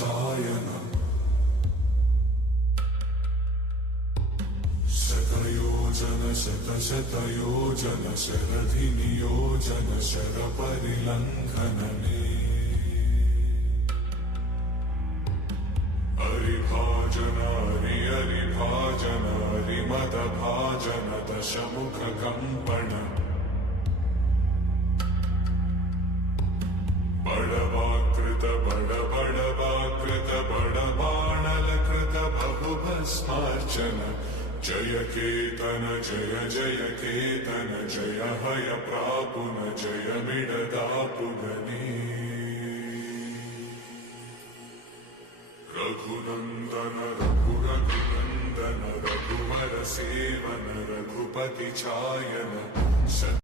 सायन शतयोजन शतशतयोजन शरधिनियोजन शरपरिलङ्घनने हरिभाजन हरिभाजन हरिमदभाजन दशमुखकम्पण बडवाकृत बडबडवाकृत बडबाणलकृत बहुभस्मार्चन जय केतन जय जय केतन जय हय प्रापुन जय मिडदापुगने रघुनन्दन रघुरघुनन्दन रघुवर सेवन रघुपति चायन